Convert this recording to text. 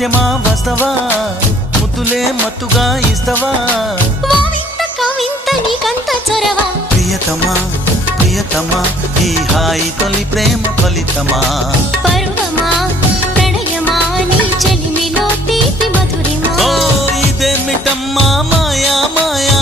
ముత్యమా వస్తవా ముద్దులే మత్తుగా ఇస్తవా ప్రియతమా ప్రియతమా ఈ హాయి తొలి ప్రేమ ఫలితమా పరువమా ప్రణయమా నీ చెలిమిలో తీపి మధురిమా ఓ ఇదేమిటమ్మా మాయా మాయా